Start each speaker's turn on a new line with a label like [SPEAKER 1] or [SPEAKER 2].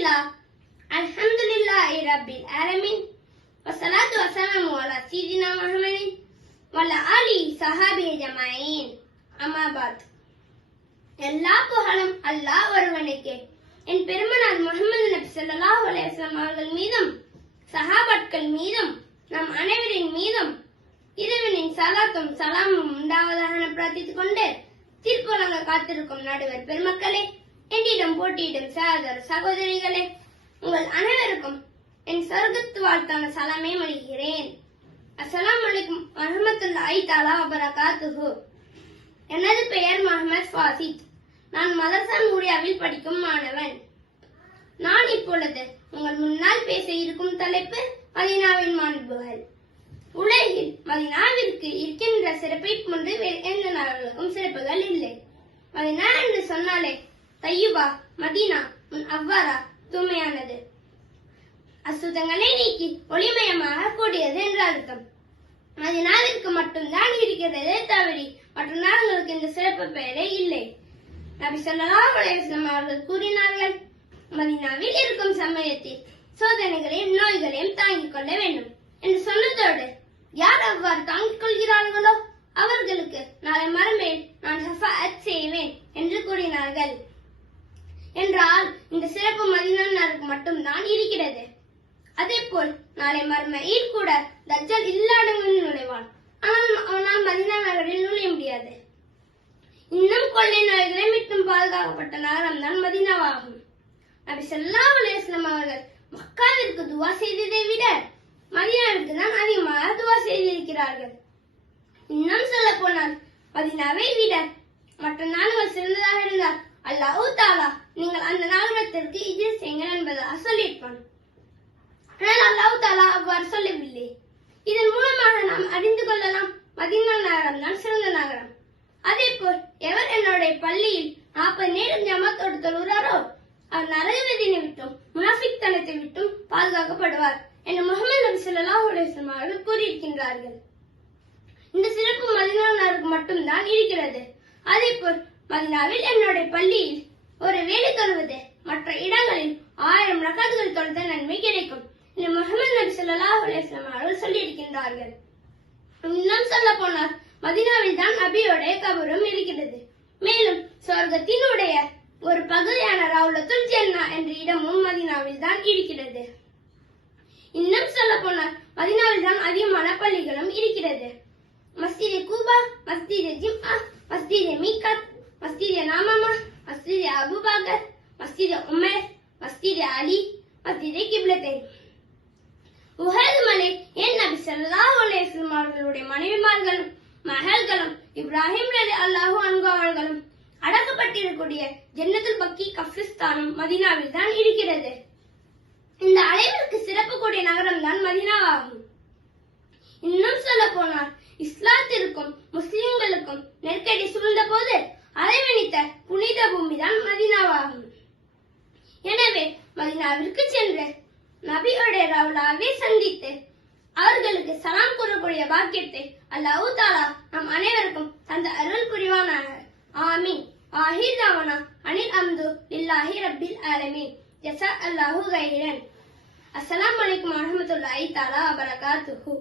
[SPEAKER 1] Bismillah. Alhamdulillahi Rabbil Alamin. Wassalatu wassalamu ala Sayyidina Muhammadin wa ala alihi sahabi jama'in. அமாபாத் எல்லா புகழும் அல்லாஹ் ஒருவனுக்கே என் பெருமனார் முகமது நபி ஸல்லல்லாஹு அலைஹி அவர்கள் மீதும் சஹாபாட்கள் மீதும் நம் அனைவரின் மீதும் இறைவனின் சலாத்தும் சலாமும் உண்டாவதாக பிரார்த்தித்துக் கொண்டு தீர்ப்பு காத்திருக்கும் நடுவர் பெருமக்களே என்னிடம் போட்டியிடும் சகோதர சகோதரிகளே உங்கள் அனைவருக்கும் என் சொர்க்கத்து வாழ்த்தான சலாமே மொழிகிறேன். அஸ்லாம் அலைக்கும் வரஹ்மத்துல்லாஹி தஆலா வபரகாத்துஹு. எனது பெயர் முகமது ஃபாசித். நான் மதரசா நூரியாவில் படிக்கும் மாணவன். நான் இப்பொழுது உங்கள் முன்னால் பேச இருக்கும் தலைப்பு மதினாவின் மாண்புகள். உலகில் மதினாவிற்கு இருக்கின்ற சிறப்பை போன்று எந்த நகர்களுக்கும் சிறப்புகள் இல்லை. மதினா என்று சொன்னாலே தையுபா மதீனா உன் அவ்வாறா தூய்மையானது. அசுத்தங்களை நீக்கி ஒளிமயமாக கூடியது என்று அர்த்தம். மதினாவிற்கு மட்டும்தான் இருக்கிறதே தவறி மற்ற நாடுகளுக்கு இந்த சிறப்பு பெயரே இல்லை. நபி ஸல்லல்லாஹு அலைஹி அவர்கள் கூறினார்கள் மதீனாவில் இருக்கும் சமயத்தில் சோதனைகளையும் நோய்களையும் தாங்கிக் கொள்ள வேண்டும் என்று சொன்னதோடு யார் அவ்வாறு தாங்கிக் கொள்கிறார்களோ அவர்களுக்கு நாளை மறுமையில் நான் ஷஃபாஅத் செய்வேன் என்று கூறினார்கள். என்றால் இந்த சிறப்பு மதினாருக்கு மட்டும்தான் இருக்கிறது. அதே போல் நாளை மறுமையில் கூட தஜ்ஜல் இல்லாடங்களில் நுழைவான். ஆனால் அவனால் மதினா நகரில் நுழைய முடியாது. இன்னும் கொள்ளை நோய்களை மீட்டும் பாதுகாக்கப்பட்ட நகரம் தான் மதினாவாகும். நபி ஸல்லல்லாஹு அலைஹி அவர்கள் மக்காவிற்கு துவா செய்ததை விட மதினாவிற்கு தான் அதிகமாக துவா செய்திருக்கிறார்கள். இன்னும் சொல்ல போனால் மதினாவை விட மற்ற நாடுகள் சிறந்ததாக இருந்தால் அல்லாஹு தாலா நீங்கள் அந்த நாகரத்திற்கு இது செய்யுங்கள் என்பதாக சொல்லியிருப்பான். ஆனால் அல்லாஹு தாலா அவ்வாறு சொல்லவில்லை. இதன் மூலமாக நாம் அறிந்து கொள்ளலாம் மதினா நகரம் தான் சிறந்த நகரம். அதே போல் எவர் என்னுடைய பள்ளியில் நாற்பது நேரம் ஜமாத்தோடு தொழுகிறாரோ அவர் நரகவதினை விட்டும் முனாஃபிக் தனத்தை விட்டும் பாதுகாக்கப்படுவார் என முகமது நபி ஸல்லல்லாஹு அவர்கள் கூறியிருக்கின்றார்கள். இந்த சிறப்பு மதினா நகருக்கு மட்டும்தான் இருக்கிறது. அதே போல் மதினாவில் என்னுடைய பள்ளியில் ஒரு வேலை தொழுவது. மற்ற இடங்களில் ஆயிரம் ரகாதுகள் தொழுத நன்மை கிடைக்கும். என்று முகமது நபி ஸல்லல்லாஹு அலைஹி அவர்கள் சொல்லியிருக்கின்றார்கள். இன்னும் சொல்ல போனால் மதினாவில் தான் நபியோடைய கபரும் இருக்கிறது மேலும் சொர்க்கத்தினுடைய ஒரு பகுதியான ரவுலத்துல் ஜென்னா என்ற இடமும் மதினாவில் தான் இருக்கிறது. இன்னும் சொல்ல போனால் மதினாவில் தான் அதிகமான பள்ளிகளும் இருக்கிறது. மஸ்ஜித் கூபா மஸ்ஜித் ஜிம்ஆ மஸ்ஜித் மீகத் மஸ்ஜித் நாமமா மஸ்ஜித் அபுபக்கர் மஸ்ஜித் உமர் மஸ்ஜித் அலி மஸ்ஜித் கிப்லத்தைன் உஹது மலை என் நபி ஸல்லல்லாஹு அலைஹி அவர்களுடைய மனைவிமார்களும் மகள்களும் இப்ராஹிம் ரலி அல்லாஹு அன்ஹு அவர்களும் அடக்கப்பட்டிருக்கக்கூடிய ஜன்னத்துல் பக்கி கஃபிஸ்தானும் மதினாவில் தான் இருக்கிறது. இந்த அளவிற்கு சிறப்பு கூடிய நகரம் தான் மதினாவாகும். இன்னும் சொல்ல போனால் இஸ்லாத்திற்கும் முஸ்லிம்களுக்கும் நெருக்கடி சூழ்ந்த போது அலைவணித்த புனித பூமி தான் மதீனாவாகும். எனவே மதினாவிற்கு சென்று நபியோடைய ரவுலாவை சந்தித்து அவர்களுக்கு சலாம் கூறக்கூடிய பாக்கியத்தை அல்லாஹு தாலா நம் அனைவருக்கும் தந்த அருள் புரிவானாக. ஆமீன். ஆஹிர் தாவனா அனில் அம்து இல்லாஹி ரப்பில் ஆலமீன். ஜஸா அல்லாஹு கைரன். அஸ்ஸலாமு அலைக்கும் வரஹ்மத்துல்லாஹி தஆலா வபரகாத்துஹு.